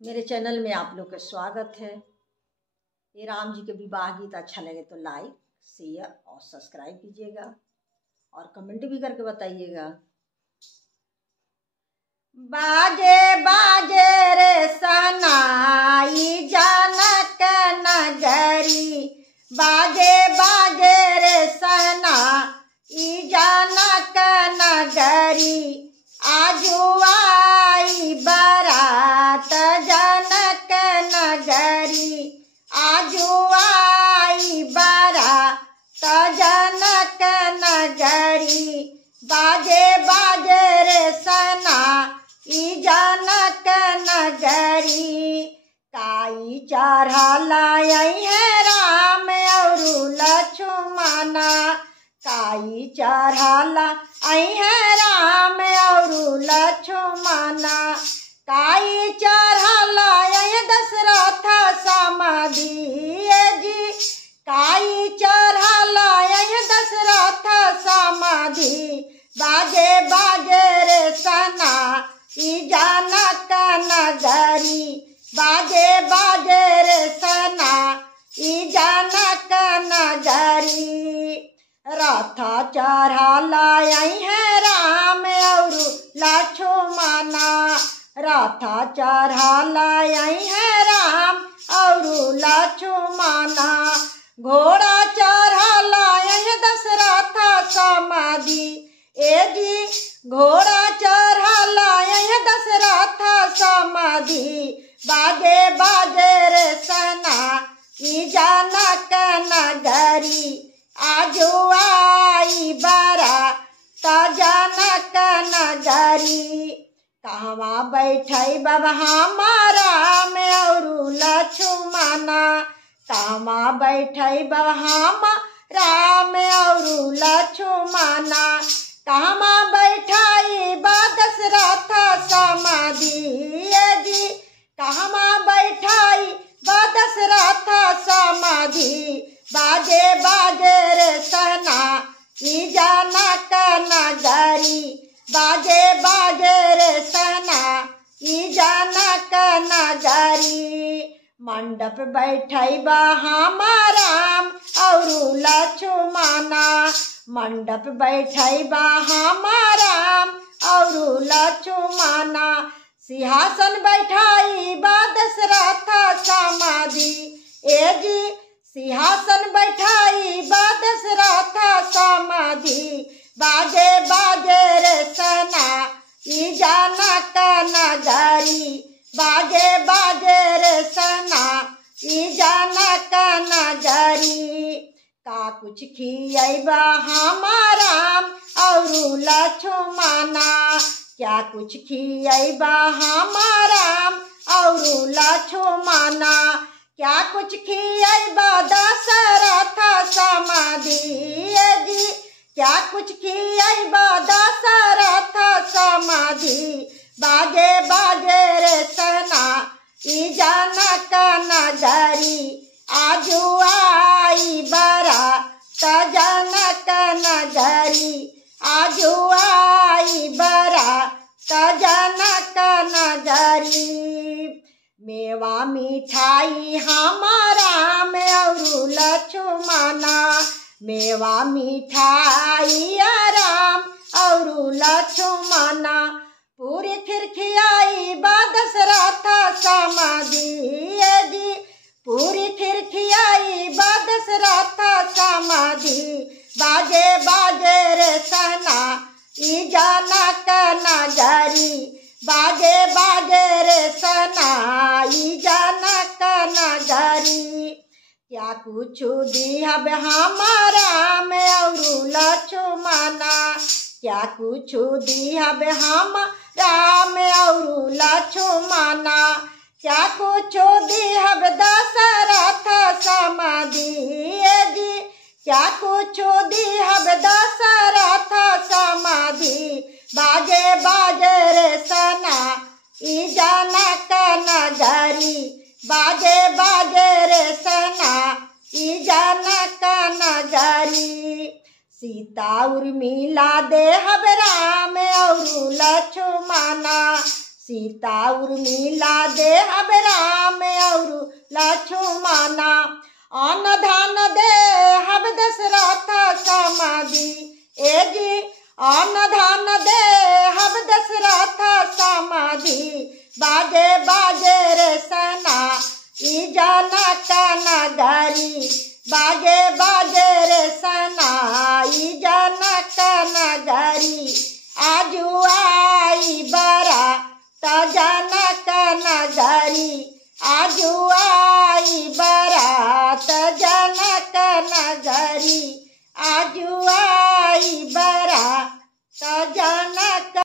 मेरे चैनल में आप लोग का स्वागत है। ये राम जी के विवाह गीत अच्छा लगे तो लाइक, शेयर और सब्सक्राइब कीजिएगा और कमेंट भी करके बताइएगा। बाजे बाजे रे सनाई जनक नगरी, बाजे बाजे रे सनाई जनक नगरी, आजू आई बारात जनक नगरी, आजू आई बारात जनक नगरी, बाजे बाजे रे सनाई जनक नगरी, काई चढ़ला है राम और लक्ष्मण, काई चढ़ला है राम और लक्ष्मण, काई चढ़ला दशरथ समाधि जी, काई चढ़ला दशरथ समाधि, बाजे बाजे रे सनाई जनक नगरी, बाजे बाजे रे सनाई जनक नगरी, रथ चढ़ला है राम और लक्ष्मण, रथ चढ़ला है राम और लक्ष्मण, घोड़ा चढ़ला है दशरथ समाधि जी, घोड़ा चढ़ला है दशरथ समाधि, बाजे बाजे रे सनाई जनक नगरी, आजू आई बारात जनक नगरी, कहवा बैठे बाबा हमारा में और लक्ष्मण, कहवा बैठे बाबा हमारा में और लक्ष्मण, कहवा बैठाई बा दशरथ समाधि जी, कहवा बैठाई बा दशरथ समाधि, बाजे बाजे रे सनाई जनक नगरी, बाजे बाजे रे सनाई जनक नगरी, मंडप बैठे बा हमारा और लक्ष्मण, मंडप बैठे बा हमारा और लक्ष्मण, सिंहासन बैठाई बा दशरथ समाधि जी, सिंहासन बैठाई बा दशरथ समाधि, बाजे बाजे रे सनाई जनक नगरी, बाजे बाजे रे सनाई जनक नगरी, का कुछ खियाइबा हमारा और लक्ष्मण, क्या कुछ खियाइबा हमारा और लक्ष्मण, क्या कुछ खियाइबा दशरथ समाधि जी, क्या कुछ खियाइबा दशरथ समाधि, बाजे बाजे रे सनाई जनक नगरी, आजू आई बारात जनक नगरी, आजू आई बारात जनक नगरी, मेवा मिठाई हमारा में और लक्ष्मण, मेवा मिठाई राम और लक्ष्मण, पूरी खीर खियाई बा दशरथ समाधि जी, पूरी खीर खियाई बा दशरथ समाधि, बाजे बाजे रे सनाई जनक नगरी, बाजे बाजे रे सनाई जनक नगरी, क्या कुछ दिहब हमारा में और लक्ष्मण, क्या कुछ दिहब हमारा में और लक्ष्मण, क्या कुछ दिहब दशरथ समाधि जी, क्या कुछ दिहब दशरथ समाधि, बाजे बाजे रे सनाई जनक नगरी, बाजे बाजे रे सनाई जनक नगरी, सीता उर्मिला देहब राम और लक्ष्मण, सीता उर्मिला दे हब राम और लक्ष्मणा, अन धन दे हब दशरथ समाधि। ए जी अन धन दे हब दशरथ समाधि, बाजे बाजे रे सना ई जनक नगरी, बाजे बाजे रे सना ई जनक नगरी। आजू आई बरा त जनक नगरी, आजू आई बरा